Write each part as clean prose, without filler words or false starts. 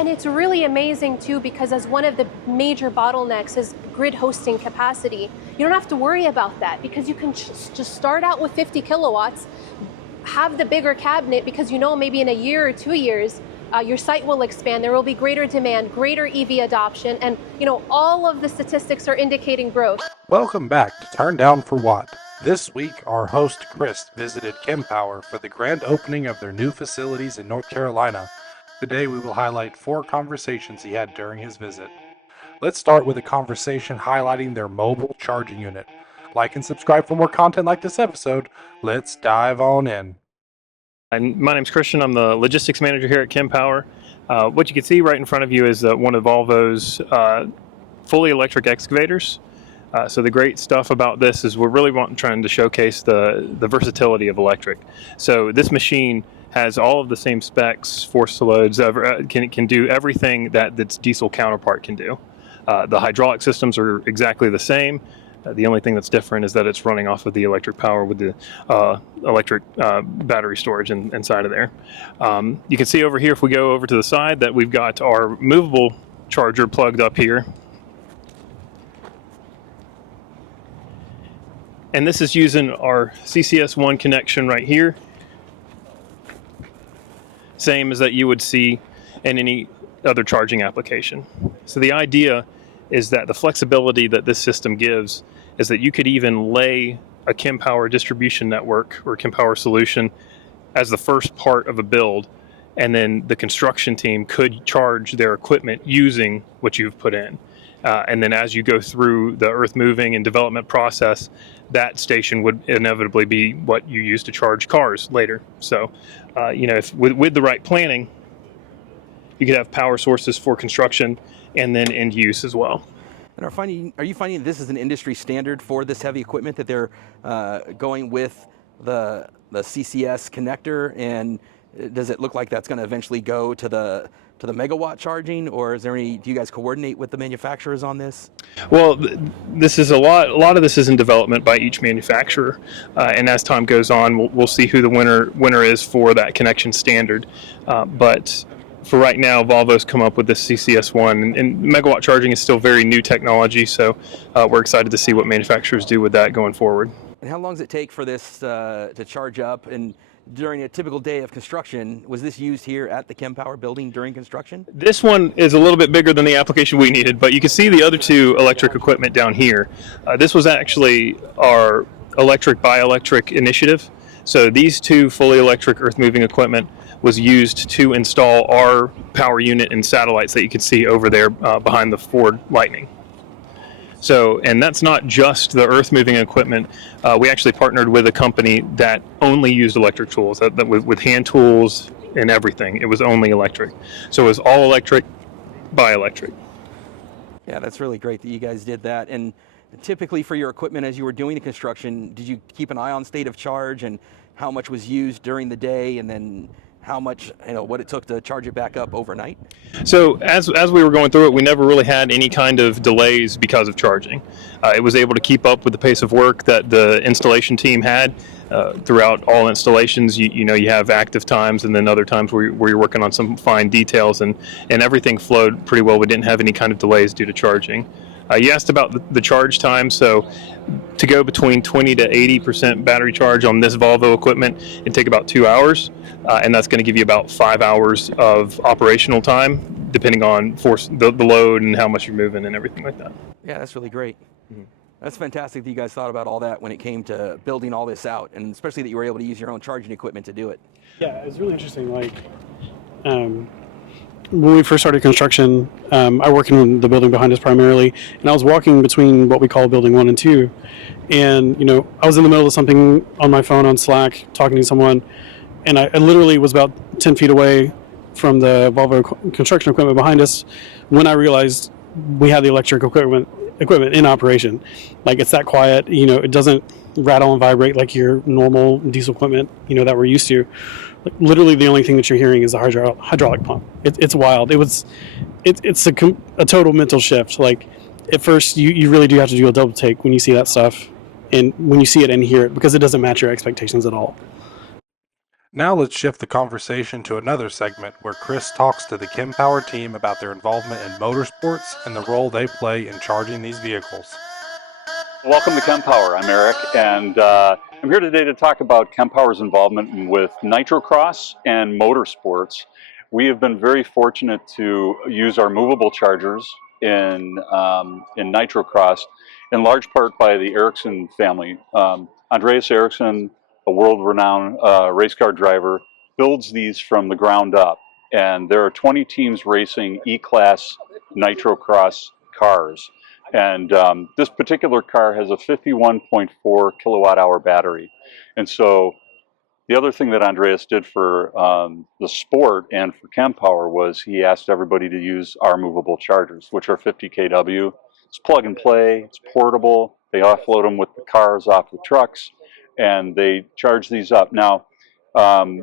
And it's really amazing too, because as one of the major bottlenecks is grid hosting capacity, you don't have to worry about that because you can just start out with 50 kilowatts, have the bigger cabinet because maybe in a year or 2 years, your site will expand, there will be greater demand, greater EV adoption, and all of the statistics are indicating growth. Welcome back to Turn Down for What. This week, our host Chris visited Kempower for the grand opening of their new facilities in North Carolina. Today, we will highlight 4 conversations he had during his visit. Let's start with a conversation highlighting their mobile charging unit. Like and subscribe for more content like this episode. Let's dive on in. And my name's Christian. I'm the logistics manager here at Kempower. What you can see right in front of you is one of Volvo's fully electric excavators. So the great stuff about this is we're really trying to showcase the versatility of electric. So this machine has all of the same specs, force to loads, can do everything that its diesel counterpart can do. The hydraulic systems are exactly the same. The only thing that's different is that it's running off of the electric power with the electric battery storage inside of there. You can see over here, if we go over to the side, that we've got our movable charger plugged up here. And this is using our CCS1 connection right here. Same as that you would see in any other charging application. So the idea is that the flexibility that this system gives is that you could even lay a Kempower distribution network or Kempower solution as the first part of a build, and then the construction team could charge their equipment using what you've put in. And then as you go through the earth moving and development process, that station would inevitably be what you use to charge cars later. So, if with the right planning, you could have power sources for construction and then end use as well. And are you finding this is an industry standard for this heavy equipment, that they're going with the CCS connector? And does it look like that's going to eventually go to the megawatt charging, or do you guys coordinate with the manufacturers on this? Well, this is a lot of this is in development by each manufacturer, and as time goes on, we'll see who the winner is for that connection standard. But for right now, Volvo's come up with this CCS1, and megawatt charging is still very new technology, so we're excited to see what manufacturers do with that going forward. And how long does it take for this to charge up? And during a typical day of construction, was this used here at the Kempower building during construction? This one is a little bit bigger than the application we needed, but you can see the other 2 electric equipment down here. This was actually our electric by electric initiative. So these 2 fully electric earth moving equipment was used to install our power unit and satellites that you can see over there behind the Ford Lightning. So, and that's not just the earth moving equipment. We actually partnered with a company that only used electric tools, that with hand tools and everything. It was only electric. So it was all electric by electric. Yeah, that's really great that you guys did that. And typically for your equipment, as you were doing the construction, did you keep an eye on state of charge and how much was used during the day, and then how much, what it took to charge it back up overnight? So as we were going through it, we never really had any kind of delays because of charging. It was able to keep up with the pace of work that the installation team had. Throughout all installations, you have active times and then other times where you're working on some fine details, and everything flowed pretty well. We didn't have any kind of delays due to charging. You asked about the charge time. So to go between 20 to 80% battery charge on this Volvo equipment, it'd take about 2 hours, and that's going to give you about 5 hours of operational time, depending on the load and how much you're moving and everything like that. Yeah, that's really great. Mm-hmm. That's fantastic that you guys thought about all that when it came to building all this out, and especially that you were able to use your own charging equipment to do it. Yeah, it's really interesting. When we first started construction, I work in the building behind us primarily, and I was walking between what we call building 1 and 2, and I was in the middle of something on my phone on Slack talking to someone, and I literally was about 10 feet away from the Volvo construction equipment behind us when I realized we had the electric equipment in operation. Like, it's that quiet, it doesn't rattle and vibrate like your normal diesel equipment, that we're used to. Like, literally the only thing that you're hearing is the hydraulic pump. It's wild. It's a total mental shift. Like, at first you really do have to do a double take when you see that stuff, and when you see it and hear it, because it doesn't match your expectations at all. Now let's shift the conversation to another segment where Chris talks to the Kempower team about their involvement in motorsports and the role they play in charging these vehicles. Welcome to Kempower. I'm Eric, and I'm here today to talk about Kempower's involvement with nitrocross and motorsports. We have been very fortunate to use our movable chargers in nitrocross, in large part by the Ericsson family. Andreas Ericsson, a world-renowned race car driver, builds these from the ground up, and there are 20 teams racing E-Class nitrocross cars. And this particular car has a 51.4 kilowatt hour battery. And so the other thing that Andreas did for the sport and for Kempower was he asked everybody to use our movable chargers, which are 50 kW. It's plug and play, it's portable. They offload them with the cars off the trucks, and they charge these up. Now,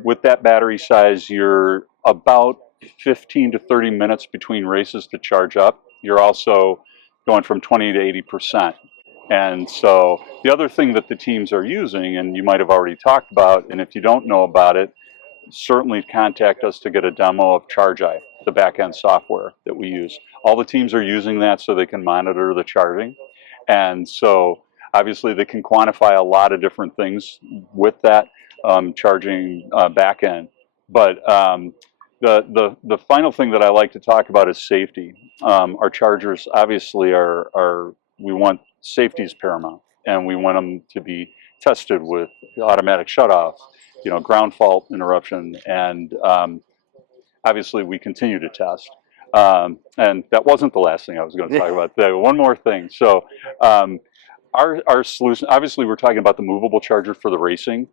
with that battery size, you're about 15 to 30 minutes between races to charge up. You're also going from 20 to 80%. And so the other thing that the teams are using, and you might have already talked about, and if you don't know about it, certainly contact us to get a demo of ChargeEye, the back-end software that we use. All the teams are using that so they can monitor the charging. And so obviously they can quantify a lot of different things with that charging back-end. But the final thing that I like to talk about is safety. Our chargers obviously we want safety is paramount, and we want them to be tested with automatic shutoff, ground fault interruption, and obviously we continue to test. And that wasn't the last thing I was going to talk about. One more thing. So our solution, obviously we're talking about the movable charger for the racing,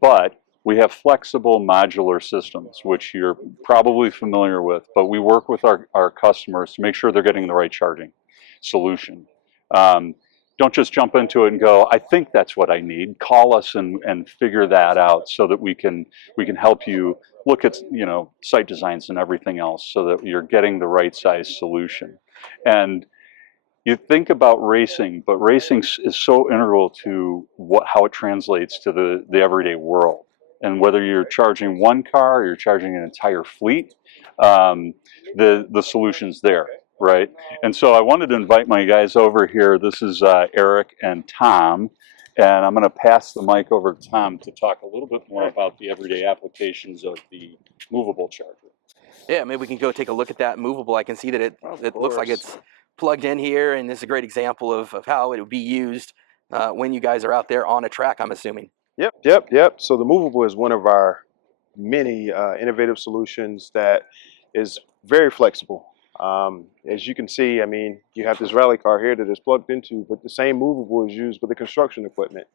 but we have flexible modular systems, which you're probably familiar with, but we work with our customers to make sure they're getting the right charging solution. Don't just jump into it and go, I think that's what I need. Call us and figure that out so that we can help you look at site designs and everything else so that you're getting the right size solution. And you think about racing, but racing is so integral to how it translates to the everyday world. And whether you're charging one car or you're charging an entire fleet, the solution's there, right? And so I wanted to invite my guys over here. This is Eric and Tom, and I'm going to pass the mic over to Tom to talk a little bit more about the everyday applications of the movable charger. Yeah, maybe we can go take a look at that movable. I can see that it looks like it's plugged in here, and this is a great example of how it would be used when you guys are out there on a track, I'm assuming. Yep. So the movable is one of our many innovative solutions that is very flexible. As you can see, I mean, you have this rally car here that is plugged into, but the same movable is used with the construction equipment.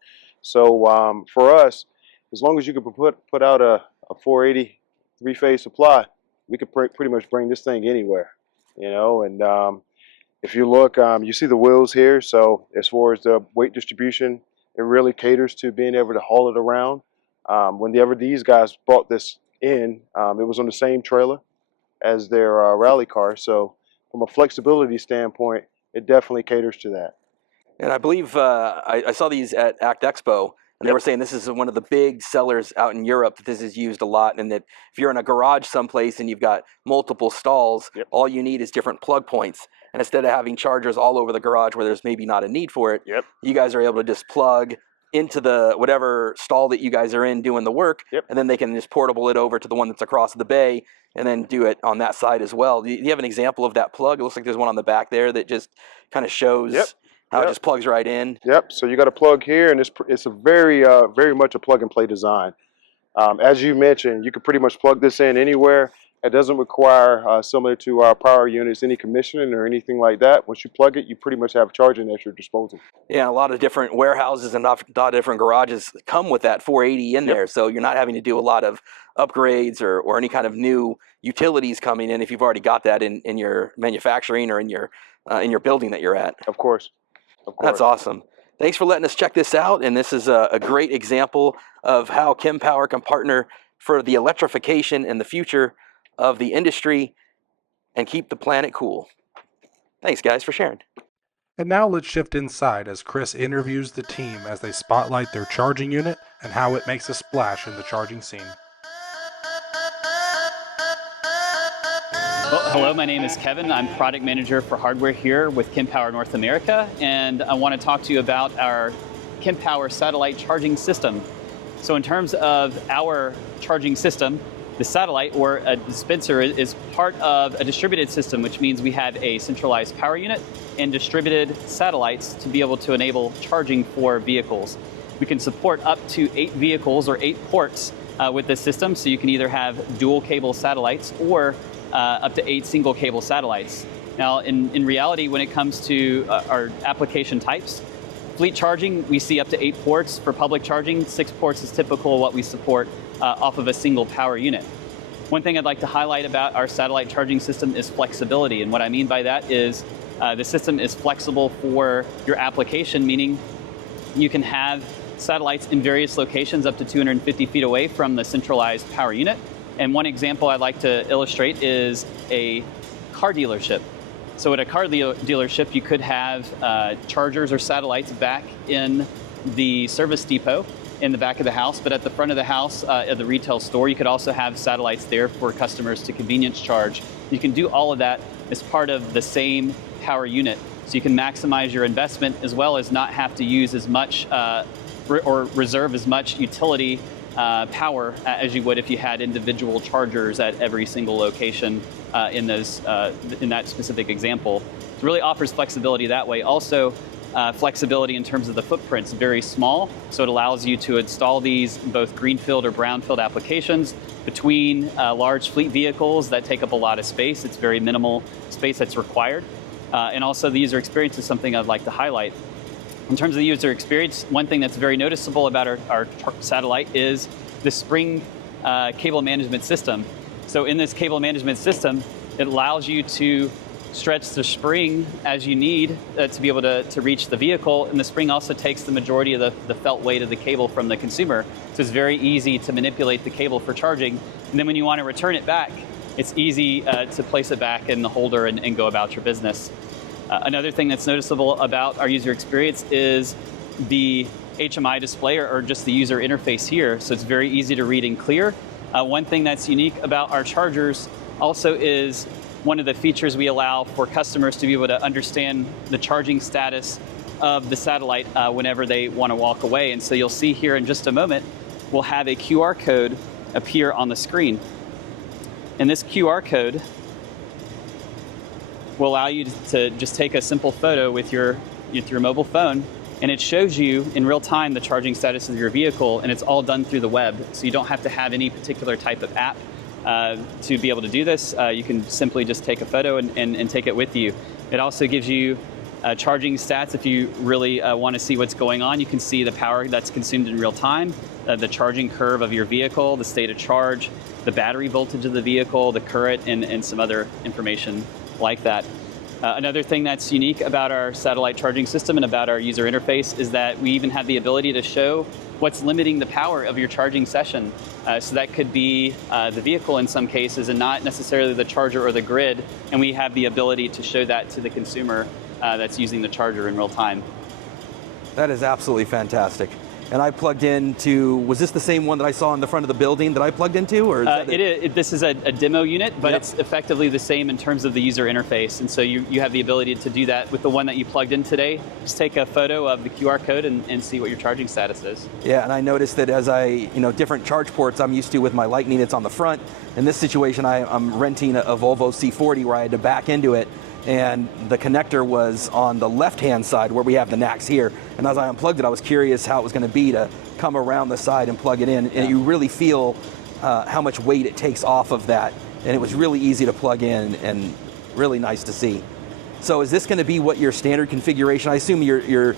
So for us, as long as you can put out a 480 three-phase supply, we could pretty much bring this thing anywhere, and if you look, you see the wheels here. So as far as the weight distribution, it really caters to being able to haul it around. Whenever these guys brought this in, it was on the same trailer as their rally car. So from a flexibility standpoint, it definitely caters to that. And I believe I saw these at ACT Expo, and they were saying this is one of the big sellers out in Europe, that this is used a lot, and that if you're in a garage someplace and you've got multiple stalls, all you need is different plug points. And instead of having chargers all over the garage where there's maybe not a need for it, you guys are able to just plug into the whatever stall that you guys are in doing the work, and then they can just portable it over to the one that's across the bay and then do it on that side as well. Do you have an example of that plug? It looks like there's one on the back there that just kind of shows how it just plugs right in. So you got a plug here, and it's a very much a plug and play design. As you mentioned, you can pretty much plug this in anywhere. It doesn't require, similar to our power units, any commissioning or anything like that. Once you plug it, you pretty much have charging at your disposal. Yeah, a lot of different warehouses and a lot of different garages come with that 480 in there, so you're not having to do a lot of upgrades or any kind of new utilities coming in if you've already got that in your manufacturing or in your building that you're at. Of course. That's awesome. Thanks for letting us check this out, and this is a great example of how Kempower can partner for the electrification and the future of the industry and keep the planet cool. Thanks, guys, for sharing. And now let's shift inside as Chris interviews the team as they spotlight their charging unit and how it makes a splash in the charging scene. Well, hello, my name is Kevin. I'm product manager for hardware here with Kempower North America, and I want to talk to you about our Kempower satellite charging system. So in terms of our charging system, the satellite or a dispenser is part of a distributed system, which means we have a centralized power unit and distributed satellites to be able to enable charging for vehicles. We can support up to 8 vehicles or 8 ports with this system, so you can either have dual cable satellites or up to 8 single cable satellites. Now, in reality, when it comes to our application types, fleet charging, we see up to 8 ports. For public charging, 6 ports is typical what we support off of a single power unit. One thing I'd like to highlight about our satellite charging system is flexibility. And what I mean by that is the system is flexible for your application, meaning you can have satellites in various locations up to 250 feet away from the centralized power unit. And one example I'd like to illustrate is a car dealership. So at a car dealership, you could have chargers or satellites back in the service depot in the back of the house, but at the front of the house at the retail store, you could also have satellites there for customers to convenience charge. You can do all of that as part of the same power unit. So you can maximize your investment as well as not have to use as much or reserve as much utility power as you would if you had individual chargers at every single location in that specific example. It really offers flexibility that way. Also, flexibility in terms of the footprint's very small, so it allows you to install these in both greenfield or brownfield applications between large fleet vehicles that take up a lot of space. It's very minimal space that's required. And also the user experience is something I'd like to highlight. In terms of the user experience, one thing that's very noticeable about our satellite is the spring cable management system. So in this cable management system, it allows you to stretch the spring as you need to be able to reach the vehicle, and the spring also takes the majority of the felt weight of the cable from the consumer. So it's very easy to manipulate the cable for charging, and then when you want to return it back, it's easy to place it back in the holder and go about your business. Another thing that's noticeable about our user experience is the HMI display or just the user interface here. So it's very easy to read and clear. One thing that's unique about our chargers also is one of the features we allow for customers to be able to understand the charging status of the satellite whenever they want to walk away. And so you'll see here in just a moment, we'll have a QR code appear on the screen. And this QR code will allow you to just take a simple photo with your mobile phone, and it shows you in real time the charging status of your vehicle, and it's all done through the web. So you don't have to have any particular type of app to be able to do this. You can simply just take a photo and take it with you. It also gives you charging stats if you really want to see what's going on. You can see the power that's consumed in real time, the charging curve of your vehicle, the state of charge, the battery voltage of the vehicle, the current, and some other information like that. Another thing that's unique about our satellite charging system and about our user interface is that we even have the ability to show what's limiting the power of your charging session. So that could be the vehicle in some cases and not necessarily the charger or the grid. And we have the ability to show that to the consumer that's using the charger in real time. That is absolutely fantastic. And I plugged into, was this the same one that I saw in the front of the building that I plugged into? Or is this is a demo unit, but It's effectively the same in terms of the user interface. And so you have the ability to do that with the one that you plugged in today. Just take a photo of the QR code and see what your charging status is. Yeah, and I noticed that as different charge ports I'm used to with my Lightning, it's on the front. In this situation, I'm renting a Volvo C40 where I had to back into it, and the connector was on the left-hand side where we have the NACs here. And as I unplugged it, I was curious how it was going to be to come around the side and plug it in. And you really feel how much weight it takes off of that. And it was really easy to plug in and really nice to see. So is this going to be what your standard configuration? I assume your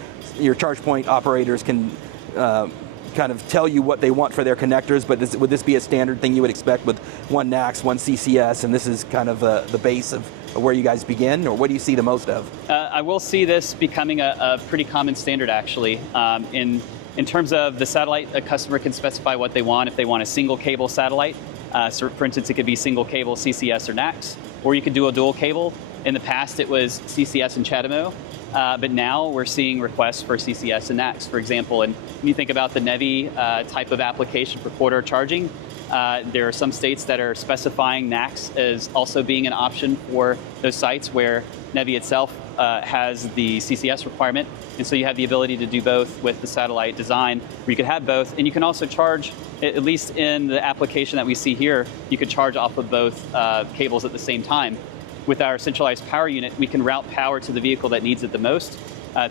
charge point operators can kind of tell you what they want for their connectors, but would this be a standard thing you would expect with one NACS, one CCS, and this is kind of the base of where you guys begin, or what do you see the most of? I will see this becoming a pretty common standard, actually. In terms of the satellite, a customer can specify what they want. If they want a single cable satellite, so for instance, it could be single cable CCS or NACS, or you could do a dual cable. In the past, it was CCS and CHAdeMO, but now we're seeing requests for CCS and NACS, for example. And when you think about the NEVI type of application for corridor charging, There are some states that are specifying NACS as also being an option for those sites where NEVI itself has the CCS requirement. And so you have the ability to do both with the satellite design, where you could have both. And you can also charge, at least in the application that we see here, you could charge off of both cables at the same time. With our centralized power unit, we can route power to the vehicle that needs it the most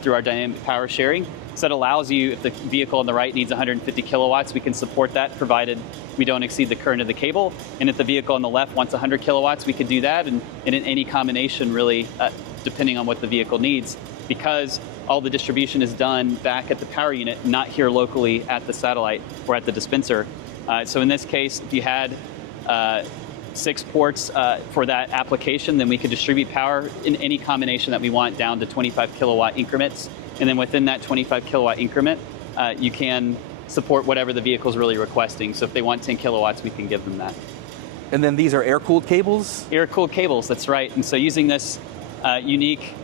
through our dynamic power sharing. So it allows you, if the vehicle on the right needs 150 kilowatts, we can support that provided we don't exceed the current of the cable. And if the vehicle on the left wants 100 kilowatts, we could do that. And in any combination, really, depending on what the vehicle needs, because all the distribution is done back at the power unit, not here locally at the satellite or at the dispenser. So in this case, if you had 6 ports for that application, then we could distribute power in any combination that we want down to 25 kilowatt increments. And then within that 25 kilowatt increment, you can support whatever the vehicle is really requesting. So if they want 10 kilowatts, we can give them that. And then these are air-cooled cables? Air-cooled cables, that's right. And so using this unique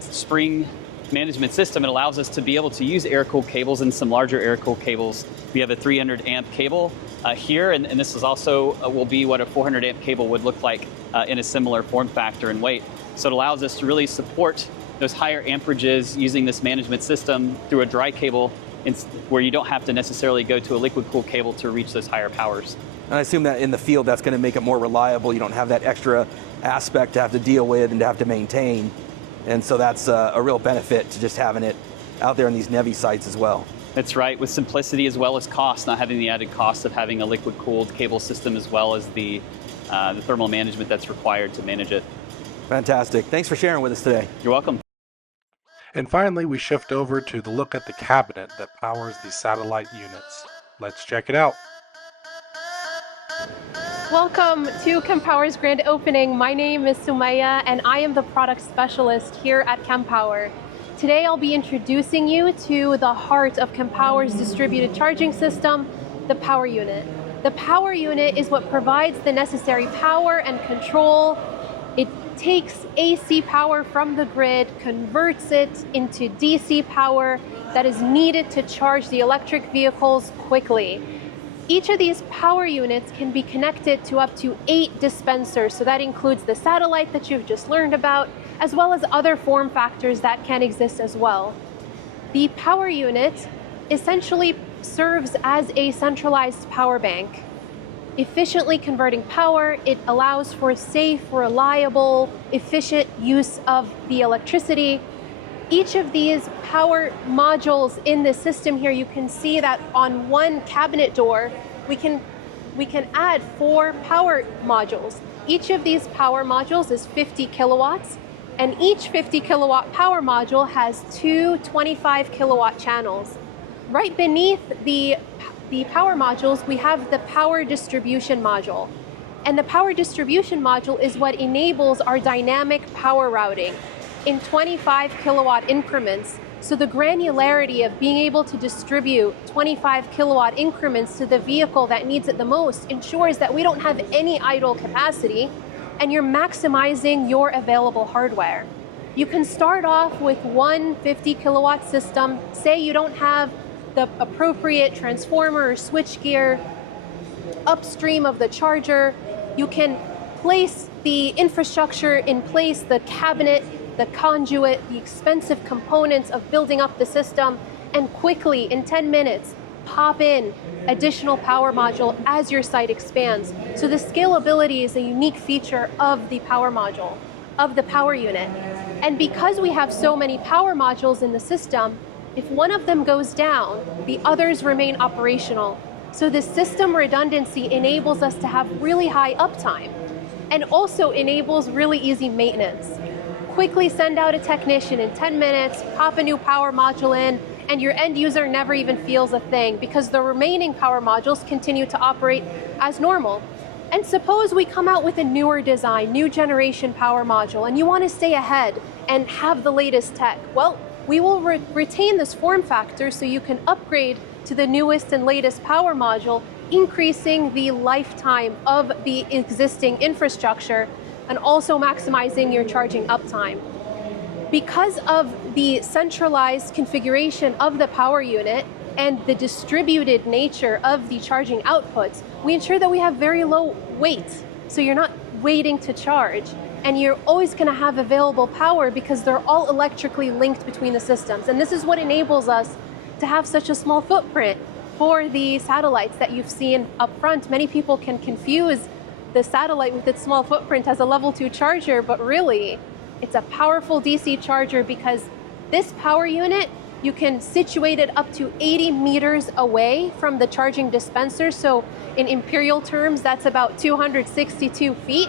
spring management system, it allows us to be able to use air-cooled cables and some larger air-cooled cables. We have a 300 amp cable here, and this is also will be what a 400 amp cable would look like in a similar form factor and weight. So it allows us to really support those higher amperages using this management system through a dry cable, where you don't have to necessarily go to a liquid-cooled cable to reach those higher powers. And I assume that in the field, that's going to make it more reliable. You don't have that extra aspect to have to deal with and to have to maintain. And so that's a real benefit to just having it out there in these NEVI sites as well. That's right, with simplicity as well as cost, not having the added cost of having a liquid-cooled cable system as well as the thermal management that's required to manage it. Fantastic. Thanks for sharing with us today. You're welcome. And finally, we shift over to the look at the cabinet that powers the satellite units. Let's check it out. Welcome to Kempower's grand opening. My name is Sumaya and I am the product specialist here at Kempower. Today I'll be introducing you to the heart of Kempower's distributed charging system, the power unit. The power unit is what provides the necessary power and control. It takes AC power from the grid, converts it into DC power that is needed to charge the electric vehicles quickly. Each of these power units can be connected to up to 8 dispensers, so that includes the satellite that you've just learned about, as well as other form factors that can exist as well. The power unit essentially serves as a centralized power bank. Efficiently converting power, it allows for safe, reliable, efficient use of the electricity. Each of these power modules in the system here, you can see that on one cabinet door, we can add 4 power modules. Each of these power modules is 50 kilowatts, and each 50 kilowatt power module has 2 25 kilowatt channels. Right beneath the power modules, we have the power distribution module. And the power distribution module is what enables our dynamic power routing in 25 kilowatt increments. So the granularity of being able to distribute 25 kilowatt increments to the vehicle that needs it the most ensures that we don't have any idle capacity and you're maximizing your available hardware. You can start off with one 50 kilowatt system. Say you don't have the appropriate transformer or switchgear upstream of the charger. You can place the infrastructure in place, the cabinet, the conduit, the expensive components of building up the system, and quickly, in 10 minutes, pop in additional power module as your site expands. So the scalability is a unique feature of the power module, of the power unit. And because we have so many power modules in the system, if one of them goes down, the others remain operational. So the system redundancy enables us to have really high uptime and also enables really easy maintenance. Quickly send out a technician in 10 minutes, pop a new power module in, and your end user never even feels a thing because the remaining power modules continue to operate as normal. And suppose we come out with a newer design, new generation power module, and you want to stay ahead and have the latest tech. Well, we will retain this form factor so you can upgrade to the newest and latest power module, increasing the lifetime of the existing infrastructure and also maximizing your charging uptime. Because of the centralized configuration of the power unit and the distributed nature of the charging outputs, we ensure that we have very low weight. So you're not waiting to charge, and you're always going to have available power because they're all electrically linked between the systems. And this is what enables us to have such a small footprint for the satellites that you've seen up front. Many people can confuse the satellite with its small footprint as a level 2 charger, but really it's a powerful DC charger because this power unit, you can situate it up to 80 meters away from the charging dispenser. So in imperial terms, that's about 262 feet.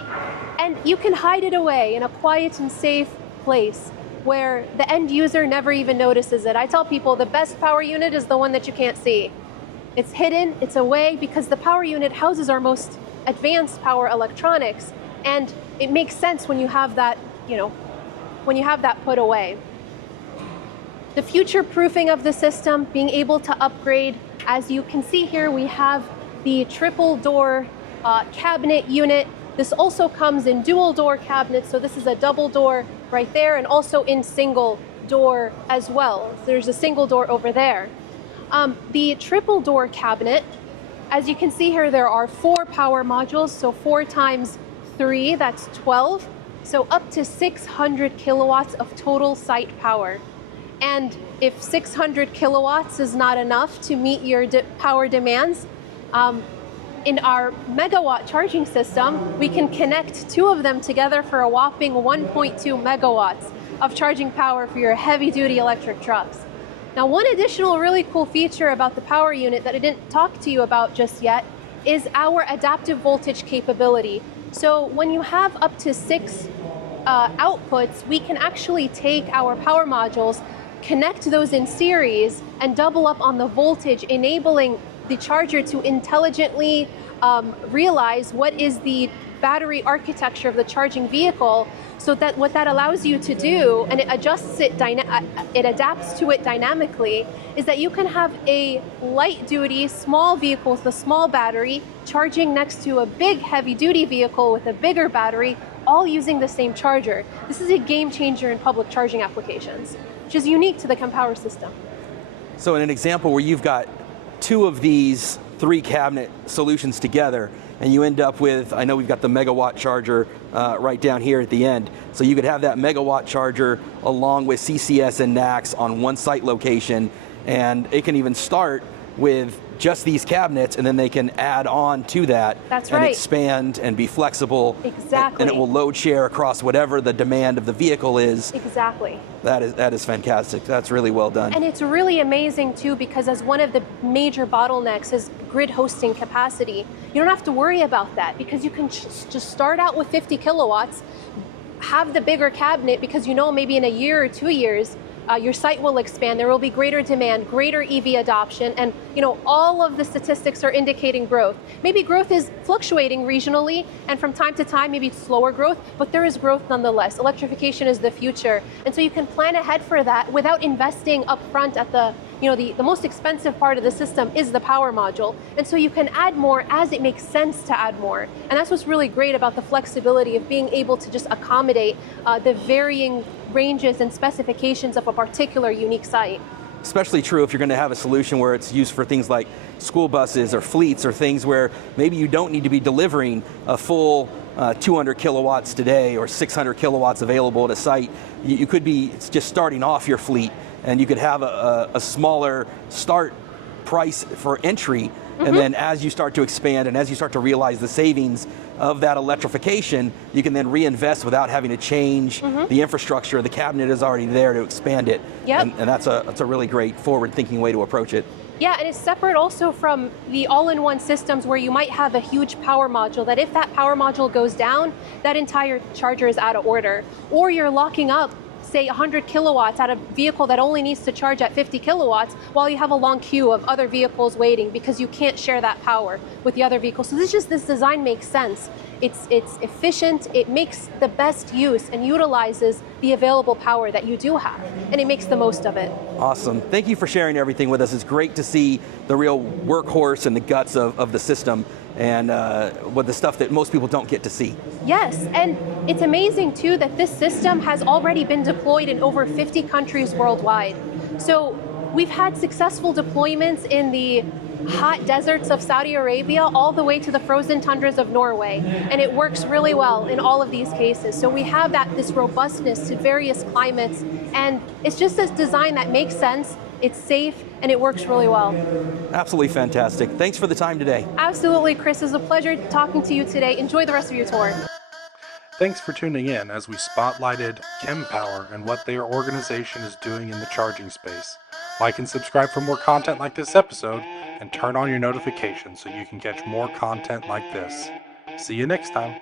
And you can hide it away in a quiet and safe place where the end user never even notices it. I tell people the best power unit is the one that you can't see. It's hidden, it's away, because the power unit houses our most advanced power electronics. And it makes sense when you have that, when you have that put away. The future proofing of the system, being able to upgrade, as you can see here, we have the triple door cabinet unit. This also comes in dual door cabinets, so this is a double door right there, and also in single door as well. There's a single door over there. The triple door cabinet, as you can see here, there are 4 power modules, so 4 times 3, that's 12. So up to 600 kilowatts of total site power. And if 600 kilowatts is not enough to meet your power demands, in our megawatt charging system, we can connect 2 of them together for a whopping 1.2 megawatts of charging power for your heavy-duty electric trucks. Now, one additional really cool feature about the power unit that I didn't talk to you about just yet is our adaptive voltage capability. So when you have up to 6 outputs, we can actually take our power modules, connect those in series, and double up on the voltage, enabling the charger to intelligently realize what is the battery architecture of the charging vehicle, so that what that allows you to do, and it adjusts it, it adapts to it dynamically, is that you can have a light-duty small vehicle with a small battery charging next to a big heavy-duty vehicle with a bigger battery, all using the same charger. This is a game changer in public charging applications, which is unique to the Kempower system. So in an example where you've got 2 of these 3 cabinet solutions together, and you end up with, I know we've got the megawatt charger right down here at the end, so you could have that megawatt charger along with CCS and NACS on one site location, and it can even start with just these cabinets, and then they can add on to that. That's and right. Expand and be flexible. Exactly. And it will load share across whatever the demand of the vehicle is. Exactly. That is fantastic. That's really well done. And it's really amazing too, because as one of the major bottlenecks is grid hosting capacity, you don't have to worry about that because you can just start out with 50 kilowatts, have the bigger cabinet, because maybe in a year or 2 years, your site will expand, there will be greater demand, greater EV adoption, and all of the statistics are indicating growth. Maybe growth is fluctuating regionally, and from time to time, maybe slower growth, but there is growth nonetheless. Electrification is the future, and so you can plan ahead for that without investing upfront at the most expensive part of the system is the power module, and so you can add more as it makes sense to add more. And that's what's really great about the flexibility of being able to just accommodate the varying ranges and specifications of a particular unique site. Especially true if you're going to have a solution where it's used for things like school buses or fleets or things where maybe you don't need to be delivering a full 200 kilowatts today or 600 kilowatts available at a site. You could be just starting off your fleet, and you could have a smaller start price for entry, and then as you start to expand and as you start to realize the savings of that electrification, you can then reinvest without having to change the infrastructure. The cabinet is already there to expand it. Yep. And that's a really great forward-thinking way to approach it. Yeah, and it's separate also from the all-in-one systems where you might have a huge power module that if that power module goes down, that entire charger is out of order. Or you're locking up, say, 100 kilowatts at a vehicle that only needs to charge at 50 kilowatts while you have a long queue of other vehicles waiting because you can't share that power with the other vehicles. So this design makes sense. It's efficient, it makes the best use and utilizes the available power that you do have, and it makes the most of it. Awesome. Thank you for sharing everything with us. It's great to see the real workhorse and the guts of the system, and with the stuff that most people don't get to see. Yes, and it's amazing too that this system has already been deployed in over 50 countries worldwide. So we've had successful deployments in the hot deserts of Saudi Arabia all the way to the frozen tundras of Norway, and it works really well in all of these cases. So we have this robustness to various climates, and it's just this design that makes sense, it's safe, and it works really well. Absolutely fantastic. Thanks for the time today. Absolutely, Chris. It's a pleasure talking to you today. Enjoy the rest of your tour. Thanks for tuning in as we spotlighted Kempower and what their organization is doing in the charging space. Like and subscribe for more content like this episode, and turn on your notifications so you can catch more content like this. See you next time.